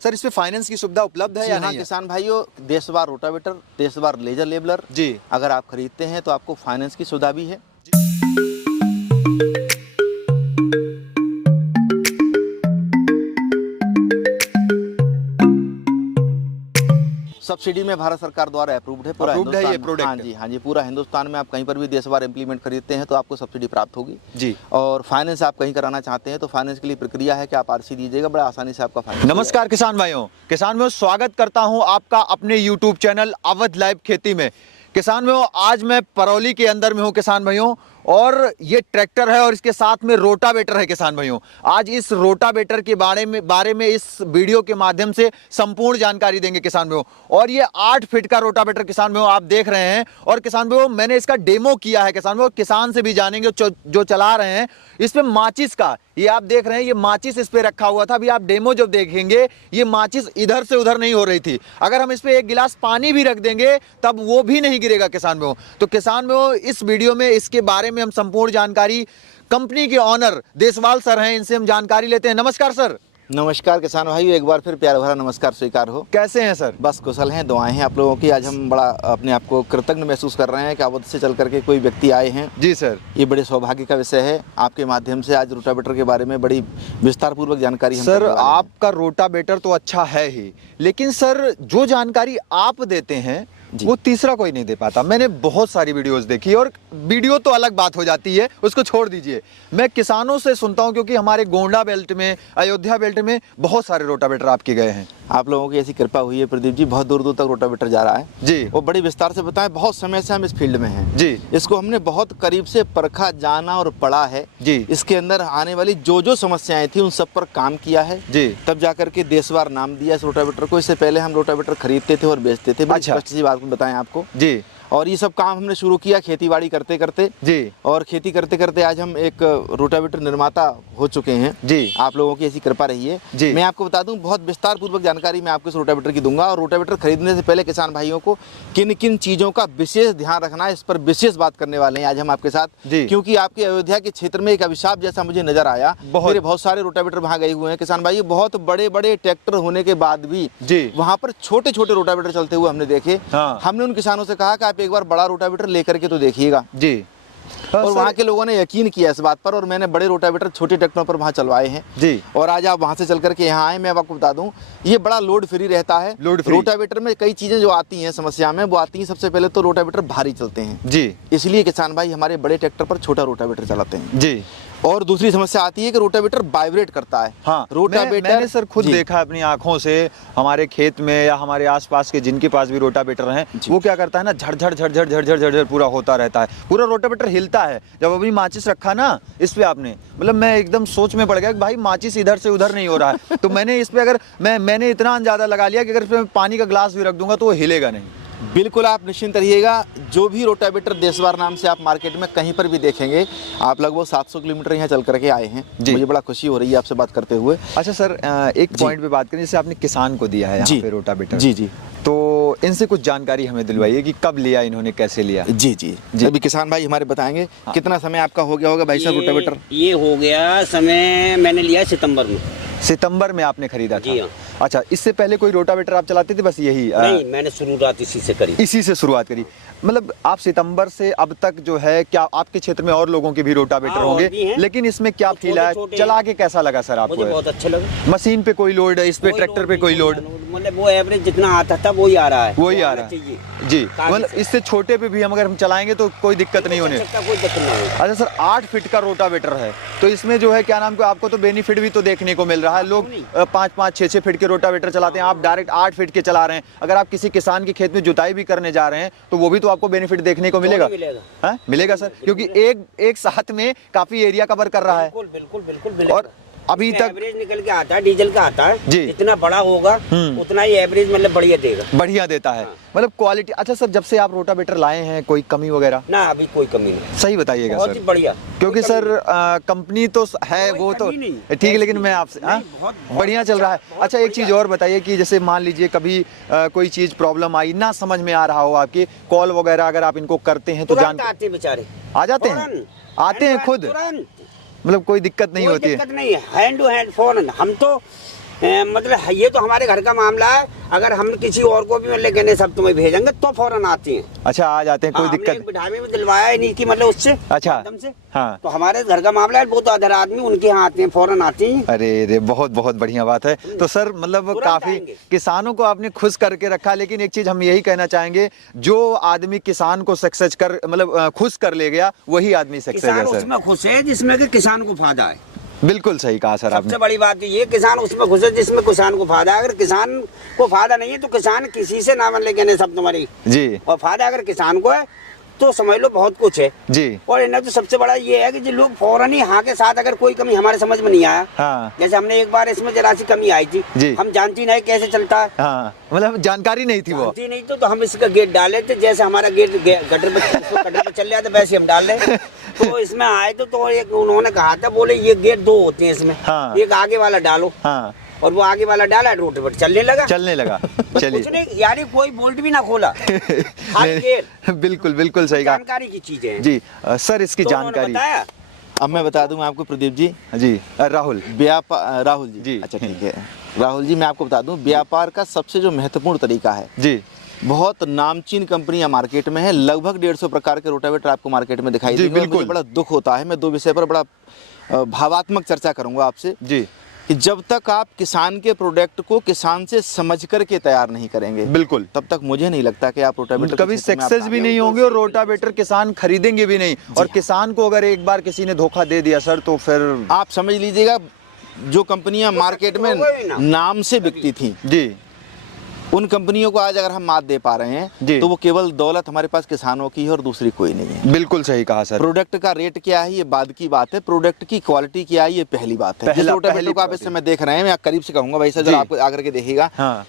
Sir इस पे finance की सुविधा उपलब्ध है या नहीं है? किसान भाइयों, देशवार रोटावेटर, देशवार लेजर लेबलर जी, अगर आप खरीदते हैं तो आपको फाइनेंस की सुविधा भी है। सब्सिडी में भारत सरकार द्वारा अप्रूव्ड है पूरा Approved है ये हिंदुस्तान में। प्रोडक्ट? हाँ जी, पूरा हिंदुस्तान में आप कहीं पर भी देशवार इम्प्लीमेंट खरीदते हैं तो आपको सब्सिडी प्राप्त होगी जी। और फाइनेंस आप कहीं कराना चाहते हैं तो फाइनेंस के लिए प्रक्रिया है कि आप आरसी दीजिएगा, बड़ा आसानी से आपका फाइनेंस। नमस्कार किसान भाइयों, स्वागत करता हूं आपका अपने यूट्यूब चैनल अवध लाइव खेती में। किसान भाइयों, आज मैं परौली के अंदर में हूं किसान भाइयों, और ये ट्रैक्टर है और इसके साथ में रोटावेटर है किसान भाइयों। आज इस रोटावेटर के बारे में इस वीडियो के माध्यम से संपूर्ण जानकारी देंगे किसान भाइयों। और ये 8 फीट का रोटावेटर किसान भाइयों आप देख रहे हैं, और किसान भाइयों मैंने इसका डेमो किया है किसान भाइयों। किसान से भी जानेंगे जो चला रहे हैं। इस पे माचिस का, ये आप देख रहे हैं, ये माचिस इस पे रखा हुआ था। अभी आप डेमो जब देखेंगे, ये माचिस इधर से उधर नहीं हो रही थी। अगर हम इस पे एक गिलास पानी भी रख देंगे तब वो भी नहीं गिरेगा किसान भाइयों। तो किसान भाइयों, इस वीडियो में इसके बारे में हम संपूर्ण जानकारी कंपनी के ऑनर देशवाल सर हैं, इनसे हम जानकारी लेते हैं। नमस्कार सर। नमस्कार किसान भाइयों, एक बार फिर प्यार भरा नमस्कार स्वीकार हो। कैसे हैं सर? बस कुशल हैं, दुआएं हैं आप लोगों की। आज हम बड़ा अपने आप को कृतज्ञ महसूस कर रहे हैं कि अवध से चल करके कोई व्यक्ति आए हैं। जी सर, ये बड़े सौभाग्य का विषय है। आपके माध्यम से आज रोटावेटर के बारे में बड़ी विस्तार पूर्वक जानकारी हम सर, करने वाले हैं। आपका रोटावेटर तो अच्छा है ही, लेकिन सर जो जानकारी आप देते हैं वो तीसरा कोई नहीं दे पाता। मैंने बहुत सारी वीडियोस देखी, और वीडियो तो अलग बात हो जाती है, उसको छोड़ दीजिए। मैं किसानों से सुनता हूं, क्योंकि हमारे गोंडा बेल्ट में, अयोध्या बेल्ट में बहुत सारे रोटावेटर आपके गए हैं। आप लोगों की ऐसी कृपा हुई है प्रदीप जी, बहुत दूर दूर तक रोटावेटर जा रहा है जी। वो बड़ी विस्तार से बताएं। बहुत समय से हम इस फील्ड में हैं जी। इसको हमने बहुत करीब से परखा, जाना और पढ़ा है जी। इसके अंदर आने वाली जो समस्याएं थी उन सब पर काम किया है जी। तब जाकर के देशवार नाम दिया इस रोटावेटर को। इससे पहले हम रोटावेटर खरीदते थे और बेचते थे। बड़ी स्पष्ट सी बात बताएं आपको जी। और ये सब काम हमने शुरू किया खेतीबाड़ी करते करते जी। और खेती करते करते आज हम एक रोटावेटर निर्माता हो चुके हैं जी। आप लोगों की ऐसी कृपा रही है जी। मैं आपको बता दूं, बहुत विस्तार पूर्वक जानकारी मैं आपको इस रोटावेटर की दूंगा। और रोटावेटर खरीदने से पहले किसान भाइयों को किन किन चीज़ों का विशेष ध्यान रखना है, इस पर विशेष बात करने वाले हैं आज हम आपके साथ। क्योंकि आपके अयोध्या के क्षेत्र में एक अभिशाप जैसा मुझे नजर आया। मेरे बहुत सारे रोटावेटर वहाँ गए हुए हैं किसान भाई, बहुत बड़े बड़े ट्रैक्टर होने के बाद भी वहाँ पर छोटे छोटे रोटावेटर चलते हुए हमने देखे। हमने उन किसानों से कहा कि आप एक बार बड़ा रोटावेटर लेकर के तो देखिएगा जी। और वहाँ के लोगों ने यकीन किया इस बात पर, और मैंने बड़े रोटावेटर छोटे ट्रैक्टरों पर वहाँ चलवाए हैं जी। और आज आप वहाँ से चल करके यहाँ आए। मैं आपको बता दूं, ये बड़ा लोड फ्री रहता है। रोटावेटर में कई चीजें जो आती हैं समस्या में, वो आती हैं सबसे पहले तो रोटावेटर भारी चलते हैं जी, इसलिए किसान भाई हमारे बड़े ट्रैक्टर पर छोटा रोटावेटर चलाते हैं जी। और दूसरी समस्या आती है कि रोटावेटर वाइब्रेट करता है। हाँ, रोटावेटर मैंने सर खुद देखा अपनी आंखों से, हमारे खेत में या हमारे आसपास के जिनके पास भी रोटावेटर हैं, वो क्या करता है ना, झड़ झड़ पूरा होता रहता है, पूरा रोटावेटर हिलता है। जब अभी माचिस रखा ना इस पे आपने, मतलब मैं एकदम सोच में पड़ गया कि भाई माचिस इधर से उधर नहीं हो रहा है। तो मैंने इस पे अगर मैंने इतना अंदाजा लगा लिया कि अगर इसमें पानी का ग्लास भी रख दूंगा तो वो हिलेगा नहीं। बिल्कुल आप निश्चिंत रहिएगा। जो भी रोटावेटर देशवार नाम से आप मार्केट में कहीं पर भी देखेंगे, आप लगभग 700 किलोमीटर यहाँ चल करके आए हैं। मुझे बड़ा खुशी हो रही है आपसे बात करते हुए। अच्छा सर, एक पॉइंट पे बात करें, जैसे आपने किसान को दिया है यहाँ पे रोटावेटर जी जी, तो इनसे कुछ जानकारी हमें दिलवाइए कि कब लिया, इन्होंने कैसे लिया। जी जी जी। अभी किसान भाई हमारे बताएंगे कितना समय आपका हो गया होगा भाई साहब रोटावेटर? ये हो गया समय, मैंने लिया सितंबर में आपने खरीदा था? हाँ। अच्छा, इससे पहले कोई रोटावेटर आप चलाते थे? बस यही? नहीं, मैंने शुरुआत इसी से शुरुआत करी। मतलब आप सितंबर से अब तक जो है, क्या आपके क्षेत्र में और लोगों के भी रोटावेटर होंगे, लेकिन इसमें क्या फील है, चला के कैसा लगा सर आपको? मुझे बहुत अच्छा लगा। मशीन पे कोई लोड, इस पे ट्रैक्टर पे कोई लोड, मतलब वो एवरेज जितना आता था वही आ रहा है, वही आ रहा है जी। मतलब इससे छोटे पे भी हम अगर हम चलाएंगे तो कोई दिक्कत नहीं होने। अच्छा सर, 8 फीट का रोटावेटर है, तो इसमें जो है क्या नाम को, आपको तो बेनिफिट भी तो देखने को मिल रहा है। लोग 5-5, 6-6 फीट के रोटावेटर चलाते हैं, आप डायरेक्ट 8 फीट के चला रहे हैं। अगर आप किसी किसान के खेत में जुताई भी करने जा रहे हैं तो वो भी तो आपको बेनिफिट देखने को मिलेगा। मिलेगा सर, क्योंकि एक साथ में काफी एरिया कवर कर रहा है। बिल्कुल। और अभी तक एवरेज निकल के आता है, डीजल का आता है जी। जितना बड़ा होगा उतना ही एवरेज मतलब बढ़िया देता है। मतलब क्वालिटी। अच्छा सर, जब से आप रोटावेटर लाए हैं कोई कमी वगैरह? ना, अभी कोई कमी नहीं। सही बताइएगा सर। बहुत ही बढ़िया। क्योंकि सर कंपनी तो है, वो तो ठीक है, लेकिन मैं आपसे बढ़िया चल रहा है। अच्छा, एक चीज और बताइए कि जैसे मान लीजिए कभी कोई चीज प्रॉब्लम आई, ना समझ में आ रहा हो, आपकी कॉल वगैरह अगर आप इनको करते हैं तो आते बेचारे आ जाते हैं, आते हैं खुद, मतलब कोई दिक्कत नहीं होती है? दिक्कत नहीं है, हैंड टू हैंड फोन। हम तो मतलब ये तो हमारे घर का मामला है। अगर हम किसी और को भी मतलब कहने सब तुम्हें भेजेंगे तो फौरन आती हैं। अच्छा, आ जाते हैं, कोई हमने दिक्कत एक बिठावे में दिलवाया है नहीं कि मतलब उससे अच्छा माध्यम से। हाँ, तो हमारे घर का मामला है, वो तो अदर आदमी उनके यहाँ आते हैं, फौरन आती हैं। अरे बहुत बहुत बढ़िया बात है। तो सर मतलब तुरंत काफी आएंगे। किसानों को आपने खुश करके रखा, लेकिन एक चीज हम यही कहना चाहेंगे, जो आदमी किसान को सक्सेस कर मतलब खुश कर ले गया, वही आदमी सक्सेस किसान है सर। उसमें खुश है जिसमें कि किसान को फायदा है। बिल्कुल सही कहा सर आपने। सबसे बड़ी बात ये, किसान उसमें खुश है जिसमें किसान को फायदा है। अगर किसान को फायदा नहीं है तो किसान किसी से ना मतलब कहने सब तुम्हारी जी और फायदा अगर किसान को है तो समझ लो बहुत कुछ है जी। और इन्हें तो सबसे बड़ा ये है कि जो लोग फौरन ही हाँ के साथ, अगर कोई कमी हमारे समझ में नहीं आया, हाँ जैसे हमने एक बार इसमें जरा सी कमी आई थी, जी। हम जानती नहीं कैसे चलता है, हाँ, मतलब जानकारी नहीं थी वो। जानती नहीं तो हम इसका गेट डाले थे, जैसे हमारा गेट गटर पे चल रहा था वैसे हम डाल रहे। तो इसमें आए तो एक उन्होंने कहा था, बोले ये गेट दो होते हैं इसमें, हाँ। एक आगे वाला डालो, हाँ, और वो आगे वाला डाला, रोड पर चलने लगा। चलिए कुछ नहीं यानी कोई बोल्ट भी ना खोला, खाली गेट। बिल्कुल बिल्कुल सही कहा जानकारी की चीजें हैं। जी। सर इसकी तो उन्होंने जानकारी बताया। अब मैं बता दूं आपको प्रदीप जी। जी। राहुल राहुल जी, जी। अच्छा ठीक है। राहुल जी, मैं आपको बता दूं, व्यापार का सबसे जो महत्वपूर्ण तरीका है, जी बहुत नामचीन कंपनियां मार्केट में है, लगभग 150 प्रकार के रोटावेटर आपको मार्केट में दिखाई जी, देंगे। और बिल्कुल। मुझे बड़ा दुख होता है, मैं दो विषय पर बड़ा भावात्मक चर्चा करूंगा आपसे, जी कि जब तक आप किसान के प्रोडक्ट को किसान से समझ करके तैयार नहीं करेंगे, बिल्कुल, तब तक मुझे नहीं लगता कि आप रोटावेटर कभी सक्सेस भी नहीं होंगे और रोटावेटर किसान खरीदेंगे भी नहीं। और किसान को अगर एक बार किसी ने धोखा दे दिया सर, तो फिर आप समझ लीजिएगा, जो कंपनियां मार्केट में नाम से बिकती थी, जी, उन कंपनियों को आज अगर हम मात दे पा रहे जी। हैं, तो वो केवल दौलत हमारे पास किसानों की है और दूसरी कोई नहीं है। बिल्कुल सही कहा सर। प्रोडक्ट का रेट क्या है ये बाद की बात है, प्रोडक्ट की क्वालिटी क्या है ये पहली बात है। जिस रोटावेटर को आप इस समय देख रहे हैं, मैं करीब से कहूंगा भाई साहब, जरा आपको आकर के देखिएगा। हाँ,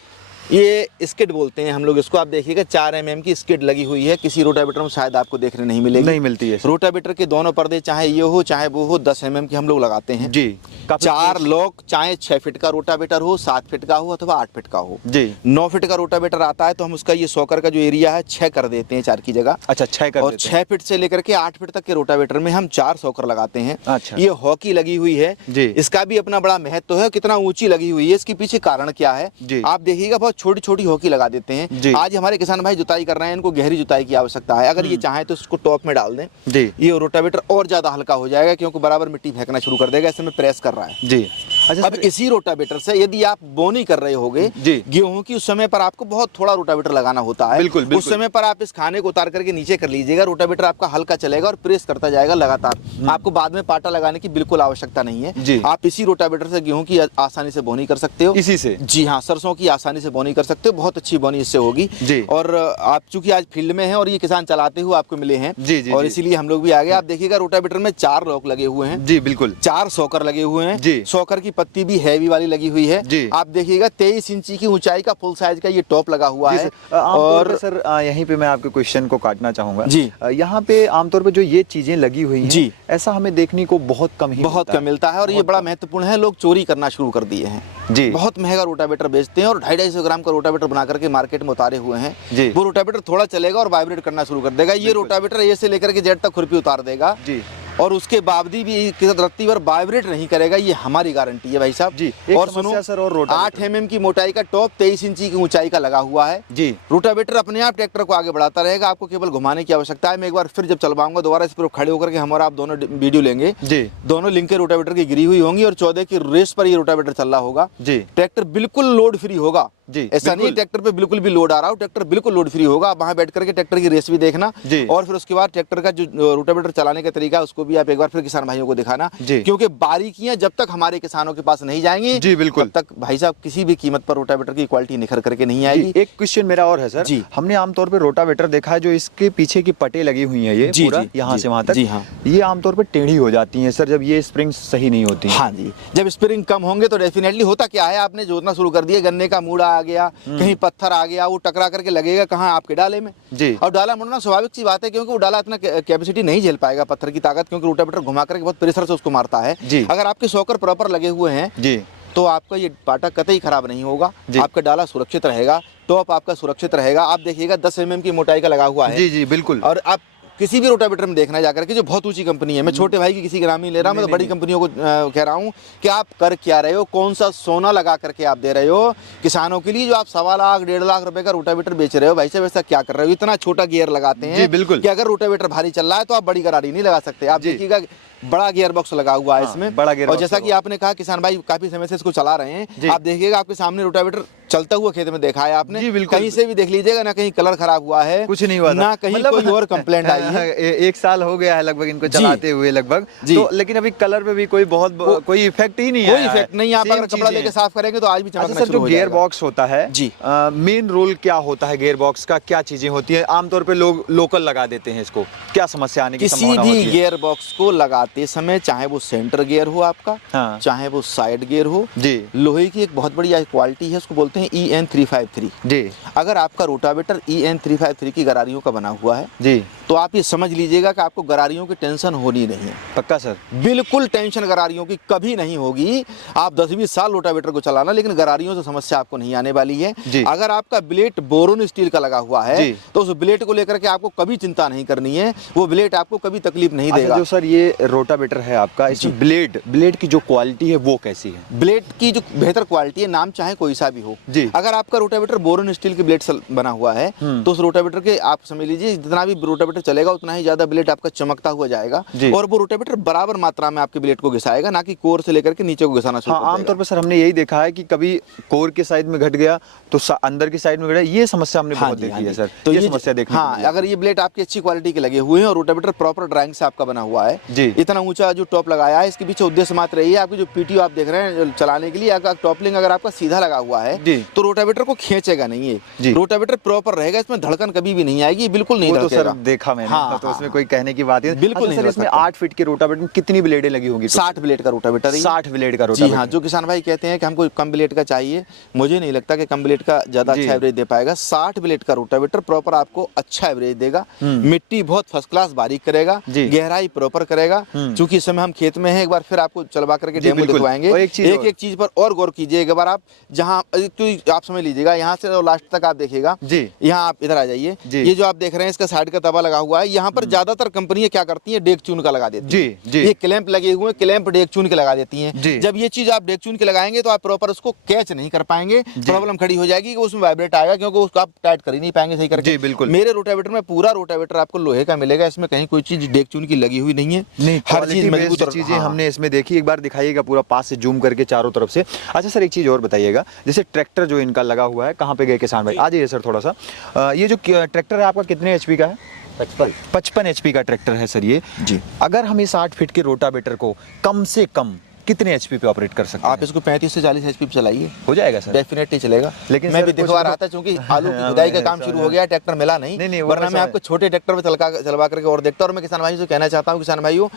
ये स्किड बोलते हैं हम लोग इसको, आप देखिएगा 4 mm की स्किड लगी हुई है, किसी रोटावेटर में शायद आपको देखने नहीं मिलेगी, नहीं मिलती है सर। रोटावेटर के दोनों पर्दे चाहे ये हो चाहे वो हो 10 mm की हम लोग लगाते हैं जी। 4 लॉक, चाहे 6 फीट का रोटावेटर हो, 7 फीट का हो अथवा 8 फीट का हो। जी। 9 फीट का रोटावेटर आता है तो हम उसका ये सॉकर का जो एरिया है 6 कर देते हैं 4 की जगह। अच्छा, 6 कर और देते 6 फीट से लेकर के 8 फीट तक के रोटावेटर में हम 4 सॉकर लगाते हैं। अच्छा। ये हॉकी लगी हुई है जी। इसका भी अपना बड़ा महत्व है, कितना ऊंची लगी हुई है, इसके पीछे कारण क्या है जी। आप देखिएगा, बहुत छोटी छोटी हॉकी लगा देते हैं। आज हमारे किसान भाई जुताई कर रहे हैं, इनको गहरी जुताई की आवश्यकता है, अगर ये चाहे तो इसको टॉप में डाल दें जी। ये रोटावेटर और ज्यादा हल्का हो जाएगा, क्योंकि बराबर मिट्टी फेंकना शुरू कर देगा, इस समय प्रेस कर रहा है जी। अच्छा, अब इसी रोटावेटर से यदि आप बोनी कर रहे होगे जी। गेहूं की, उस समय पर आपको बहुत थोड़ा रोटावेटर लगाना होता है। बिल्कुल, बिल्कुल। उस समय पर आप इस खाने को उतार करके नीचे कर लीजिएगा, रोटावेटर आपका हल्का चलेगा और प्रेस करता जाएगा लगातार। आपको बाद में पाटा लगाने की बिल्कुल आवश्यकता नहीं है जी। आप इसी रोटावेटर से गेहूं की आसानी से बोनी कर सकते हो। इसी से? जी हाँ, सरसों की आसानी से बोनी कर सकते हो, बहुत अच्छी बोनी इससे होगी जी। और आप चूंकि आज फील्ड में हैं और ये किसान चलाते हुए आपको मिले हैं जी, जी, और जी। इसीलिए हम लोग भी आ गए। आप देखिएगा रोटावेटर में 4 लॉक लगे हुए हैं जी, बिल्कुल। 4 सॉकर लगे हुए हैं जी। सॉकर की पत्ती भी हैवी वाली लगी हुई है जी। आप देखिएगा 23 इंची की ऊंचाई का फुल साइज का ये टॉप लगा हुआ है। और सर यहीं पे मैं आपके क्वेश्चन को काटना चाहूंगा जी। यहाँ पे आमतौर पे जो ये चीजें लगी हुई हैं, जी। ऐसा हमें देखने को बहुत कम ही मिलता है और ये बड़ा महत्वपूर्ण है, लोग चोरी करना शुरू कर दिए हैं जी। बहुत महंगा रोटावेटर बेचते हैं और 250-250 ग्राम का रोटावेटर बना करके मार्केट में उतारे हुए हैं जी। वो रोटावेटर थोड़ा चलेगा और वाइब्रेट करना शुरू कर देगा। ये रोटावेटर ए से लेकर के जेड तक खुरपी उतार देगा जी। और उसके बावजूद भी रत्ती भर वाइब्रेट नहीं करेगा, ये हमारी गारंटी है भाई साहब जी। और सुनो सर, और 8 mm की मोटाई का टॉप 23 इंची की ऊंचाई का लगा हुआ है जी। रोटावेटर अपने आप ट्रैक्टर को आगे बढ़ाता रहेगा, आपको केवल घुमाने की आवश्यकता है। मैं एक बार फिर जब चलवाऊंगा दोबारा इस पर खड़े होकर के हम और आप दोनों वीडियो लेंगे जी। दोनों लिंक के रोटावेटर की गिरी हुई होंगी और 14 की रेस पर ये रोटावेटर चल रहा होगा जी। ट्रैक्टर बिल्कुल लोड फ्री होगा जी, ऐसा नहीं ट्रैक्टर पे बिल्कुल भी लोड आ रहा हो, ट्रैक्टर बिल्कुल लोड फ्री होगा। आप वहां बैठ करके ट्रैक्टर की रेस भी देखना जी। और फिर उसके बाद ट्रैक्टर का जो रोटावेटर चलाने का तरीका है उसको भी आप एक बार फिर किसान भाइयों को दिखाना, क्योंकि बारीकियां जब तक हमारे किसानों के पास नहीं जाएंगी जी, बिल्कुल, तब तक भाई साहब किसी भी कीमत पर रोटावेटर की क्वालिटी निखर करके नहीं आएगी। एक क्वेश्चन मेरा और है सर जी। हमने आमतौर पर रोटावेटर देखा है जो इसके पीछे की पटे लगी हुई है, ये पूरा यहाँ से वहां तक, जी हाँ, ये आमतौर पर टेढ़ी हो जाती है सर जब ये स्प्रिंग सही नहीं होती। हाँ जी, जब स्प्रिंग कम होंगे तो डेफिनेटली होता क्या है, आपने जोतना शुरू कर दिया, गन्ने का मूड़ा आ गया, कहीं पत्थर आ गया, वो टकरा करके लगेगा कहाँ आपके डाले में जी। और डाला मुड़ना स्वाभाविक सी बात है, क्योंकि वो डाला इतना कैपेसिटी नहीं झेल पाएगा पत्थर की ताकत, क्योंकि रोटावेटर घुमा करके बहुत प्रेशर से उसको मारता है जी। अगर आपके सॉकर प्रॉपर लगे हुए हैं जी तो आपका ये पाटा कतई खराब नहीं होगा, आपका डाला सुरक्षित रहेगा, टॉप आपका सुरक्षित रहेगा। आप देखिएगा 10 mm की मोटाई का लगा हुआ है जी जी बिल्कुल। और आप किसी भी रोटावेटर में देखना जाकर के जो बहुत ऊंची कंपनी है, मैं छोटे भाई की किसी का नाम नहीं ले रहा, मैं तो बड़ी कंपनियों को कह रहा हूँ कि आप कर क्या रहे हो, कौन सा सोना लगा करके आप दे रहे हो किसानों के लिए, जो आप 1.25 लाख 1.5 लाख रुपए का रोटावेटर बेच रहे हो। भाई साहब ऐसा क्या कर रहे हो, इतना छोटा गियर लगाते हैं बिल्कुल कि अगर रोटावेटर भारी चल रहा है तो आप बड़ी गरारी नहीं लगा सकते। आप देखिएगा बड़ा गियर बॉक्स लगा हुआ है इसमें, बड़ा गियर और जैसा कि आपने कहा किसान भाई काफी समय से इसको चला रहे हैं, आप देखिएगा आपके सामने रोटावेटर चलता हुआ खेत में देखा है आपने, कहीं से भी देख लीजिएगा ना कहीं कलर खराब हुआ है, कुछ नहीं हुआ ना कहीं कोई और कंप्लेंट आई है। 1 साल हो गया है लगभग इनको चलाते हुए लगभग, तो लेकिन अभी कलर पे भी कोई कोई इफेक्ट ही नहीं है, कोई इफेक्ट नहीं। आप अगर कपड़ा लेके साफ करेंगे तो आज भी चमकना शुरू हो जाएगा। गियर बॉक्स होता है जी, मेन रोल क्या होता है गियर बॉक्स का, क्या चीजें होती है? आमतौर पे लोग लोकल लगा देते हैं, इसको क्या समस्या आने की संभावना होती है? किसी भी गियर बॉक्स को लगाते समय चाहे वो सेंटर गियर हो आपका, चाहे वो साइड गियर हो जी, लोहे की एक बहुत बड़ी क्वालिटी है, उसको बोलते हैं EN353 जी। अगर आपका रोटावेटर EN353 की गरारियों का बना हुआ है जी, तो आप ये समझ लीजिएगा कि आपको गरारियों की टेंशन होनी नहीं है। पक्का सर? बिल्कुल टेंशन गरारियों की कभी नहीं होगी। आप 10-20 साल रोटावेटर को चलाना, लेकिन गरारियों से समस्या आपको नहीं आने वाली है। अगर आपका ब्लेड बोरोन स्टील का लगा हुआ है तो उस ब्लेड को लेकर के आपको कभी चिंता नहीं करनी है, वो ब्लेड आपको कभी तकलीफ नहीं देगा। जो सर ये रोटावेटर है आपका, इसमें ब्लेड की जो क्वालिटी है वो कैसी है? ब्लेड की जो बेहतर क्वालिटी है, नाम चाहे कोई सा भी हो जी, अगर आपका रोटावेटर बोरोन स्टील के ब्लेड से बना हुआ है तो उस रोटावेटर के आप समझ लीजिए जितना भी रोटावेटर चलेगा उतना ही ज्यादा ब्लेड आपका चमकता हुआ जाएगा, और वो रोटावेटर बराबर मात्रा में आपके ब्लेड को घिसाएगा, ना कि कोर से लेकर के नीचे को घिसाना शुरू कर देगा। आमतौर पर सर हमने यही देखा है कि कभी कोर के साइड में घट गया तो अंदर की साइड में घटा, ये समस्या हमने बहुत देखी है सर। तो ये समस्या देखने को मिली है। अगर ये ब्लेड आपकी अच्छी क्वालिटी के लगे हुए हैं और रोटावेटर प्रॉपर ड्राइंग से आपका बना हुआ है जी, इतना ऊंचा जो टॉप लगाया है, इसके पीछे उद्देश्य मात्र यही है आपकी जो पीटीओ आप देख रहे हैं चलाने के लिए, अगर टॉपलिंग अगर आपका सीधा लगा हुआ है तो रोटावेटर को खींचेगा नहीं है, रोटावेटर प्रॉपर रहेगा, इसमें धड़कन कभी भी नहीं आएगी, बिल्कुल नहीं धड़केगा। तो सर देखा मैंने, तो उसमें कोई कहने की बात है बिल्कुल नहीं। इसमें 8 फीट के रोटावेटर में कितनी ब्लेडें लगी होंगी? 60 ब्लेड का रोटावेटर है। 60 ब्लेड का रोटावेटर। जी हाँ, जो किसान भाई कहते हैं कि हमको कम ब्लेड का चाहिए, मुझे नहीं लगता कि कम ब्लेड का ज्यादा अच्छा एवरेज दे पाएगा। 60 ब्लेड का रोटावेटर प्रॉपर आपको अच्छा एवरेज देगा, मिट्टी बहुत फर्स्ट क्लास बारीक करेगा, गहराई प्रॉपर करेगा। चूंकि इस समय हम खेत में हैं, एक बार फिर आपको चलवा करके डेमो दिखवाएंगे। एक एक चीज पर और गौर कीजिए, एक बार आप जहाँ आप समझ लीजिएगा, यहाँ से लास्ट तक आप देखिएगा, यहाँ आप इधर आ जाइए, ये जो आप देख रहे हैं इसका साइड का तवा लगा हुआ है, यहाँ पर ज्यादातर कंपनियां क्या करती है, डेक चून का लगा देती है। ये क्लैंप लगे हुए, क्लैंप डेक चून के लगा देती हैं। जब ये चीज आप डेक चून के लगाएंगे तो आप प्रॉपर उसको कैच नहीं कर पाएंगे, प्रॉब्लम खड़ी हो जाएगी कि उसमें वाइब्रेट आएगा, क्योंकि उसको आप टाइट कर ही नहीं पाएंगे सही करके। बिल्कुल। मेरे रोटावेटर में पूरा रोटावेटर आपको लोहे का मिलेगा, इसमें कहीं कोई चीज डेक चून की लगी हुई नहीं है। हर चीज मजबूत चीजें हमने इसमें देखी। एक बार दिखाइएगा पूरा पास से जूम करके चारों तरफ से। अच्छा सर, एक चीज और बताइएगा, जैसे ट्रैक्टर जो इनका लगा हुआ है, कहाँ पे गए किसान भाई? आ जाइए सर थोड़ा सा। ये जो ट्रैक्टर है आपका कितने HP का है? 55 HP का ट्रैक्टर है सर ये जी। अगर हम इस 8 फीट के रोटावेटर को कम से कम कितने HP पे ऑपरेट कर सकते हैं? आप इसको 35 से 40 HP पे चलाइए, हो जाएगा सर, डेफिनेटली चलेगा। लेकिन मैं भी दिखवा रहा था, चूंकि आलू की खुदाई का काम शुरू हो गया, ट्रैक्टर मिला नहीं, वरना मैं आपको छोटे ट्रैक्टर पे चलवा करके और देखता। और मैं किसान भाई से कहना चाहता हूँ, किसान भाइयों,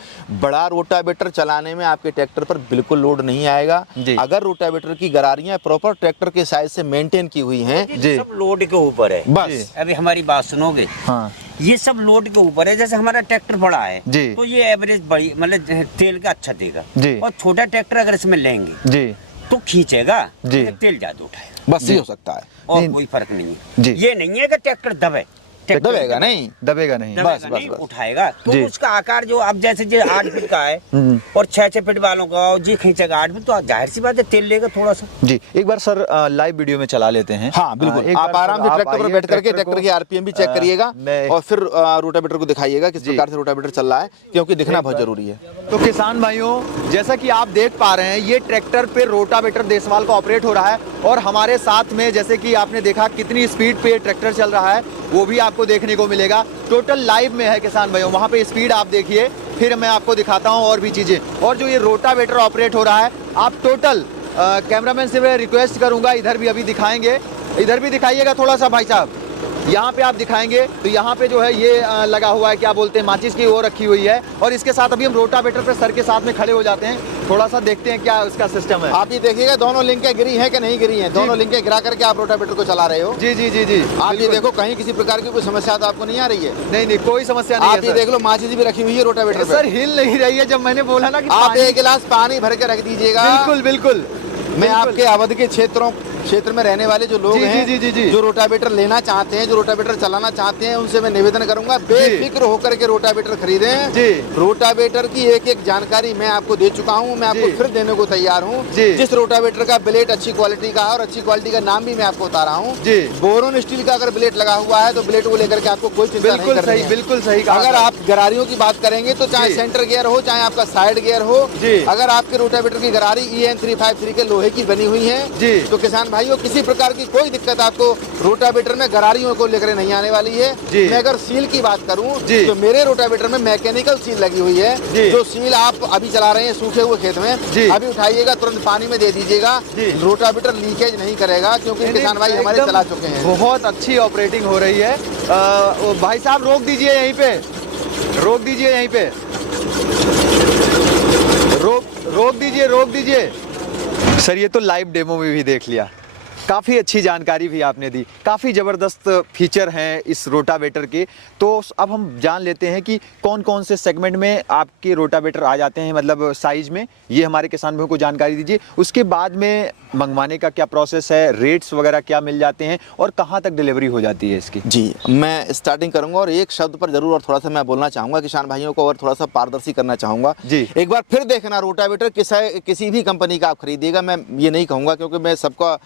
बड़ा रोटावेटर चलाने में आपके ट्रैक्टर पर बिल्कुल लोड नहीं आएगा। अगर रोटावेटर की गरारियां प्रॉपर ट्रैक्टर के साइज से मेंटेन की हुई हैं, सब लोड के ऊपर है बस। अभी हमारी बात सुनोगे, ये सब लोड के ऊपर है। जैसे हमारा ट्रैक्टर बड़ा है तो ये एवरेज बड़ी मतलब तेल का अच्छा देगा, और छोटा ट्रैक्टर अगर इसमें लेंगे तो खींचेगा, तेल ज्यादा उठाएगा, बस ये हो सकता है, और कोई फर्क नहीं है। ये नहीं है कि ट्रैक्टर दबे, दबेगा नहीं, बस उठाएगा। तो उसका आकार जो अब जैसे 8 फीट का है और 6-6 फीट वालों का जी खींचेगा 8 फीट, तो जाहिर सी बात है तेल लेगा थोड़ा सा जी। एक बार सर लाइव वीडियो में चला लेते हैं। हाँ बिल्कुल, आप आराम से ट्रैक्टर पर बैठ करके ट्रैक्टर की RPM भी चेक करिएगा और फिर रोटावेटर को दिखाइएगा किस प्रकार से रोटावेटर चल रहा है, क्योंकि दिखना बहुत जरूरी है। तो किसान भाइयों, जैसा कि आप देख पा रहे हैं, ये ट्रैक्टर पे रोटावेटर देशवाल का ऑपरेट हो रहा है, और हमारे साथ में जैसे कि आपने देखा कितनी स्पीड पे ट्रैक्टर चल रहा है, वो भी आपको देखने को मिलेगा। टोटल लाइव में है किसान भाइयों, वहां पे स्पीड आप देखिए, फिर मैं आपको दिखाता हूं और भी चीजें। और जो ये रोटावेटर ऑपरेट हो रहा है, आप टोटल कैमरामैन से मैं रिक्वेस्ट करूंगा, इधर भी अभी दिखाएंगे, इधर भी दिखाइएगा थोड़ा सा भाई साहब, यहाँ पे आप दिखाएंगे तो यहाँ पे जो है ये लगा हुआ है, क्या बोलते हैं, माचिस की वो रखी हुई है, और इसके साथ अभी हम रोटावेटर पे सर के साथ में खड़े हो जाते हैं, थोड़ा सा देखते हैं क्या उसका सिस्टम है। आप ये देखिएगा दोनों लिंकें गिरी हैं कि नहीं गिरी हैं, दोनों लिंकें गिरा करके आप रोटावेटर को चला रहे हो। जी जी जी जी, आप ये देखो कहीं किसी प्रकार की कोई समस्या तो आपको नहीं आ रही है? नहीं, कोई समस्या नहीं है। आप ये देख लो, माचिस भी रखी हुई है रोटावेटर पे। सर हिल नहीं रही है, जब मैंने बोला ना कि आप 1 गिलास पानी भर के रख दीजिएगा। बिल्कुल बिल्कुल, मैं आपके अवध के क्षेत्र में रहने वाले जो लोग हैं, जो रोटावेटर लेना चाहते हैं, जो रोटावेटर चलाना चाहते हैं, उनसे मैं निवेदन करूंगा बेफिक्र होकर के रोटावेटर खरीदें। रोटावेटर की एक एक जानकारी मैं आपको दे चुका हूं, मैं आपको फिर देने को तैयार हूं। जिस रोटावेटर का ब्लेड अच्छी क्वालिटी का है और अच्छी क्वालिटी का नाम भी मैं आपको बता रहा हूँ, बोरोन स्टील का अगर ब्लेड लगा हुआ है तो ब्लेड को लेकर के आपको कोई चिंता नहीं करनी है। बिल्कुल सही। अगर आप गरारियों की बात करेंगे तो चाहे सेंटर गियर हो, चाहे आपका साइड गियर हो, अगर आपके रोटावेटर की गरारी EN 353 के लोहे की बनी हुई है तो किसान भाइयों किसी प्रकार की कोई दिक्कत आपको रोटावेटर में गरारियों को लेकर नहीं आने वाली है। मैं अगर सील की बात करूं तो मेरे रोटावेटर में मैकेनिकल सील लगी हुई है। जो सील आप अभी चला रहे हैं सूखे हुए खेत में, अभी उठाइएगा तुरंत पानी में दे दीजिएगा, रोटावेटर लीकेज नहीं करेगा, क्योंकि किसान भाई हमारे चला चुके हैं। बहुत अच्छी ऑपरेटिंग हो रही है। भाई साहब रोक दीजिए यहीं पे, रोक दीजिए यहीं पे, रोक दीजिए। सर ये तो लाइव डेमो में भी देख लिया, काफ़ी अच्छी जानकारी भी आपने दी, काफ़ी ज़बरदस्त फीचर हैं इस रोटावेटर के। तो अब हम जान लेते हैं कि कौन कौन से सेगमेंट में आपके रोटावेटर आ जाते हैं, मतलब साइज में, ये हमारे किसान भाइयों को जानकारी दीजिए। उसके बाद में मंगवाने का क्या प्रोसेस है, रेट्स वगैरह क्या मिल जाते हैं और कहाँ तक डिलीवरी हो जाती है इसकी? जी मैं स्टार्टिंग करूंगा और एक शब्द पर जरूर और थोड़ा सा मैं बोलना चाहूँगा किसान भाइयों को, और थोड़ा सा पारदर्शी करना चाहूँगा जी। एक बार फिर देखना, रोटावेटर किसी भी कंपनी का आप खरीदिएगा, मैं ये नहीं कहूँगा क्योंकि मैं सबका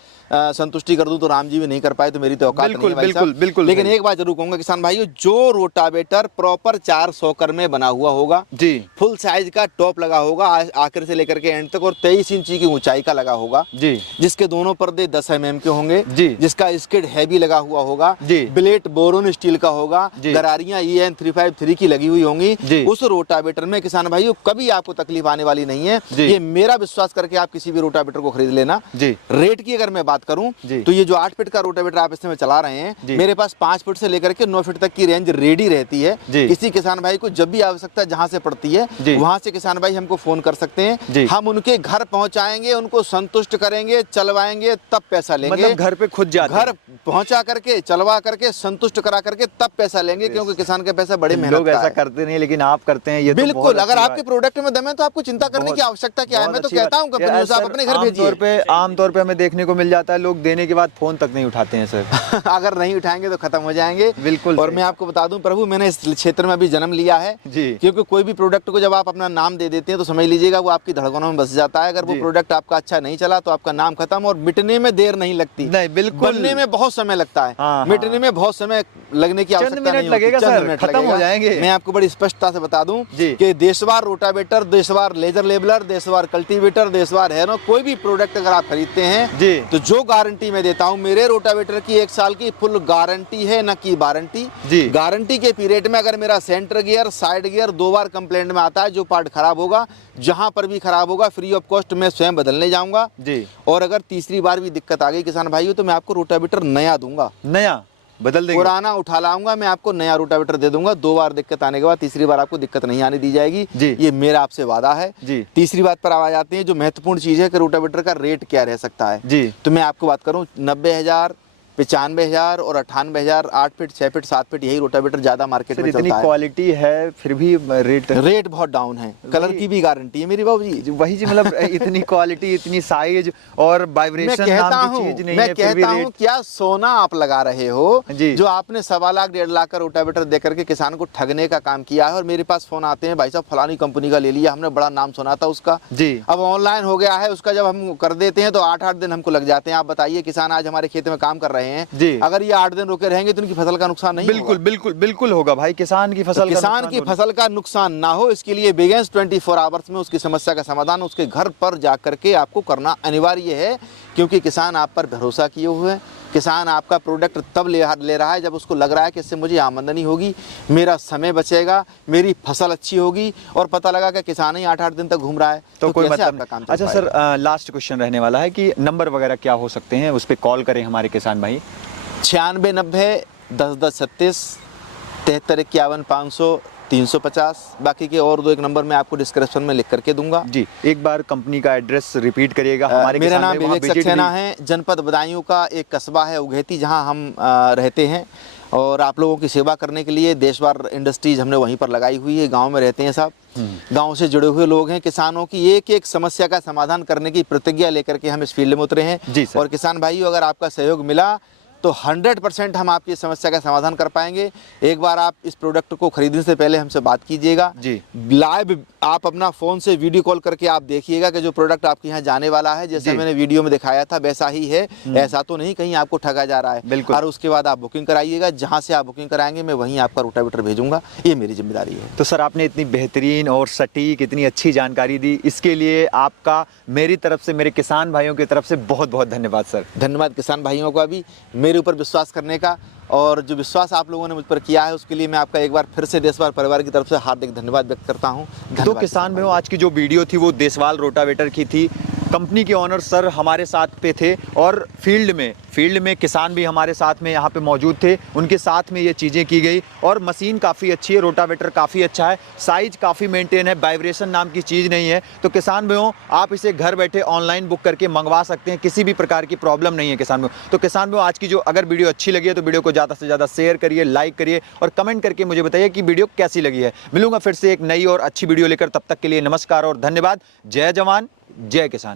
संतुष्टि कर दूं तो राम जी भी नहीं कर पाए तो मेरी तो औकात नहीं है भाई साहब। बिल्कुल। लेकिन एक बात जरूर कहूंगा किसान भाइयों, जो रोटावेटर प्रॉपर 4 सॉकर में बना हुआ होगा जी, फुल साइज का टॉप लगा होगा आखिर से लेकर के एंड तक, और 23 इंची की ऊंचाई का लगा होगा जी, जिसके दोनों पर्दे 10 mm के होंगे जी, जिसका स्किड हैवी लगा हुआ होगा जी, ब्लेड बोरोन स्टील का होगा, गरारियां EN 353 की लगी हुई होंगी, उस रोटावेटर में किसान भाइयों कभी आपको तकलीफ आने वाली नहीं है। ये मेरा विश्वास करके आप किसी भी रोटावेटर को खरीद लेना जी। रेट की अगर मैं बात करूं तो ये जो 8 फीट का रोटावेटर आप इसमें चला रहे हैं, मेरे पास 5 फीट से लेकर के 9 फीट तक की रेंज रेडी रहती है। किसी किसान भाई को जब भी आवश्यकता जहां से पड़ती है वहां से किसान भाई हमको फोन कर सकते हैं, हम उनके घर पहुंचाएंगे, उनको संतुष्ट करेंगे, चलवाएंगे, तब पैसा लेंगे। मतलब घर पे खुद जाते, घर पहुंचा करके, चलवा करके, संतुष्ट करा करके तब पैसा लेंगे, क्योंकि किसान का पैसा बड़े मेहनत लोग ऐसा करते नहीं, लेकिन आप करते हैं। ये बिल्कुल, अगर आपके प्रोडक्ट में दम है तो आपको चिंता करने की आवश्यकता क्या है। मैं तो कहता हूँ कंपनी से आप अपने घर भेजिए। आमतौर पे हमें देखने को मिल जाता है लोग देने के बाद फोन तक नहीं उठाते हैं सर। अगर नहीं उठाएंगे तो खत्म हो जाएंगे। बिल्कुल। और मैं आपको बता दूं प्रभु, मैंने इस क्षेत्र में अभी जन्म लिया है जी, क्योंकि कोई भी प्रोडक्ट को जब आप अपना नाम दे देते हैं तो समझ लीजिएगा वो आपकी धड़कनों में बस जाता है। अगर वो प्रोडक्ट आपका अच्छा नहीं चला तो आपका नाम खत्म, और मिटने में देर नहीं लगती। नहीं, बिल्कुल, बनने में बहुत समय लगता है, मिटने में बहुत समय लगने की आवश्यकता नहीं लगेगा सर, खत्म हो जाएंगे। मैं आपको बड़ी स्पष्टता से बता दूं कि देशवार रोटावेटर, देशवार लेजर लेबलर, देशवार कल्टीवेटर, देशवार हैरो, कोई भी प्रोडक्ट अगर आप खरीदते हैं तो जो गारंटी मैं देता हूं, मेरे रोटावेटर की 1 साल की फुल गारंटी है, न की वारंटी जी। गारंटी के पीरियड में अगर मेरा सेंटर गियर, साइड गियर 2 बार कंप्लेंट में आता है, जो पार्ट खराब होगा, जहां पर भी खराब होगा, फ्री ऑफ कॉस्ट मैं स्वयं बदलने जाऊंगा जी। और अगर तीसरी बार भी दिक्कत आ गई किसान भाइयों तो मैं आपको रोटावेटर नया दूंगा, नया बदल देंगे, पुराना उठा लाऊंगा, मैं आपको नया रोटावेटर दे दूंगा। 2 बार दिक्कत आने के बाद तीसरी बार आपको दिक्कत नहीं आने दी जाएगी जी। ये मेरा आपसे वादा है जी। तीसरी बात पर आवाज आती है, जो महत्वपूर्ण चीज है कि रोटावेटर का रेट क्या रह सकता है जी। तो मैं आपको बात करूं 90,000, 95,000 और 98,000, 8 फीट, 6 फीट, 7 फीट, यही रोटावेटर ज्यादा मार्केट में चलता है। इतनी क्वालिटी है फिर भी रेट बहुत डाउन है। कलर की भी गारंटी है मेरी बाबू जी, वही जी, मतलब इतनी क्वालिटी, इतनी साइज और वाइब्रेशन नाम की चीज नहीं है। मैं कहता हूँ क्या सोना आप लगा रहे हो जो आपने 1.25 लाख 1.5 लाख का रोटावेटर दे करके किसान को ठगने का काम किया है। और मेरे पास फोन आते हैं, भाई साहब फलानी कंपनी का ले लिया हमने, बड़ा नाम सुना था उसका जी, अब ऑनलाइन हो गया है उसका, जब हम कर देते हैं तो 8-8 दिन हमको लग जाते हैं। आप बताइए, किसान आज हमारे खेत में काम कर रहे हैं जी, अगर ये 8 दिन रुके रहेंगे तो उनकी फसल का नुकसान नहीं बिल्कुल होगा। बिल्कुल बिल्कुल होगा भाई, किसान की फसल का नुकसान ना हो, इसके लिए बिगेंस 24 आवर्स में उसकी समस्या का समाधान उसके घर पर जा करके आपको करना अनिवार्य है, क्योंकि किसान आप पर भरोसा किए हुए हैं। किसान आपका प्रोडक्ट तब ले रहा है जब उसको लग रहा है कि इससे मुझे आमदनी होगी, मेरा समय बचेगा, मेरी फसल अच्छी होगी, और पता लगा कि किसान ही 8-8 दिन तक घूम रहा है तो कोई मतलब आपका काम। अच्छा सर, लास्ट क्वेश्चन रहने वाला है कि नंबर वगैरह क्या हो सकते हैं, उस पर कॉल करें हमारे किसान भाई? 9690 10 10 36, 73 51 500 350। बाकी के और 2-1 नंबर मैं आपको डिस्क्रिप्शन में लिख करके दूंगा जी। एक बार कंपनी का एड्रेस रिपीट करिएगा हमारे। मेरा नाम विवेक सक्सेना है, जनपद बदायूं का एक कस्बा है उघेती, जहां हम रहते हैं। और आप लोगों की सेवा करने के लिए देशवार इंडस्ट्रीज हमने वहीं पर लगाई हुई है। गांव में रहते हैं साहब, गांव से जुड़े हुए लोग हैं। किसानों की एक एक समस्या का समाधान करने की प्रतिज्ञा लेकर के हम इस फील्ड में उतरे हैं। और किसान भाइयों, अगर आपका सहयोग मिला तो 100% हम आपकी समस्या का समाधान कर पाएंगे। एक बार आप इस प्रोडक्ट को खरीदने से पहले हमसे बात कीजिएगा जी। लाइव आप अपना फ़ोन से वीडियो कॉल करके आप देखिएगा कि जो प्रोडक्ट आपके यहाँ जाने वाला है, जैसे मैंने वीडियो में दिखाया था वैसा ही है, ऐसा तो नहीं कहीं आपको ठगा जा रहा है। और उसके बाद आप बुकिंग कराइएगा। जहाँ से आप बुकिंग कराएंगे मैं वहीं आपका रोटावेटर भेजूंगा, ये मेरी जिम्मेदारी है। तो सर, आपने इतनी बेहतरीन और सटीक, इतनी अच्छी जानकारी दी, इसके लिए आपका मेरी तरफ से, मेरे किसान भाइयों की तरफ से बहुत बहुत धन्यवाद सर। धन्यवाद किसान भाइयों का भी मेरे ऊपर विश्वास करने का, और जो विश्वास आप लोगों ने मुझ पर किया है उसके लिए मैं आपका एक बार फिर से देशवाल परिवार की तरफ से हार्दिक धन्यवाद व्यक्त करता हूं। तो किसान भाइयों, आज की जो वीडियो थी वो देशवाल रोटावेटर की थी। कंपनी के ऑनर सर हमारे साथ पे थे और फील्ड में किसान भी हमारे साथ में यहाँ पे मौजूद थे, उनके साथ में ये चीज़ें की गई। और मशीन काफ़ी अच्छी है, रोटावेटर काफ़ी अच्छा है, साइज़ काफ़ी मेंटेन है, वाइब्रेशन नाम की चीज़ नहीं है। तो किसान भाइयों, आप इसे घर बैठे ऑनलाइन बुक करके मंगवा सकते हैं, किसी भी प्रकार की प्रॉब्लम नहीं है किसान भाइयों। तो किसान भाइयों, आज की जो अगर वीडियो अच्छी लगी है तो वीडियो को ज़्यादा से ज़्यादा शेयर करिए, लाइक करिए और कमेंट करके मुझे बताइए कि वीडियो कैसी लगी है। मिलूंगा फिर से एक नई और अच्छी वीडियो लेकर, तब तक के लिए नमस्कार और धन्यवाद। जय जवान, जय किसान।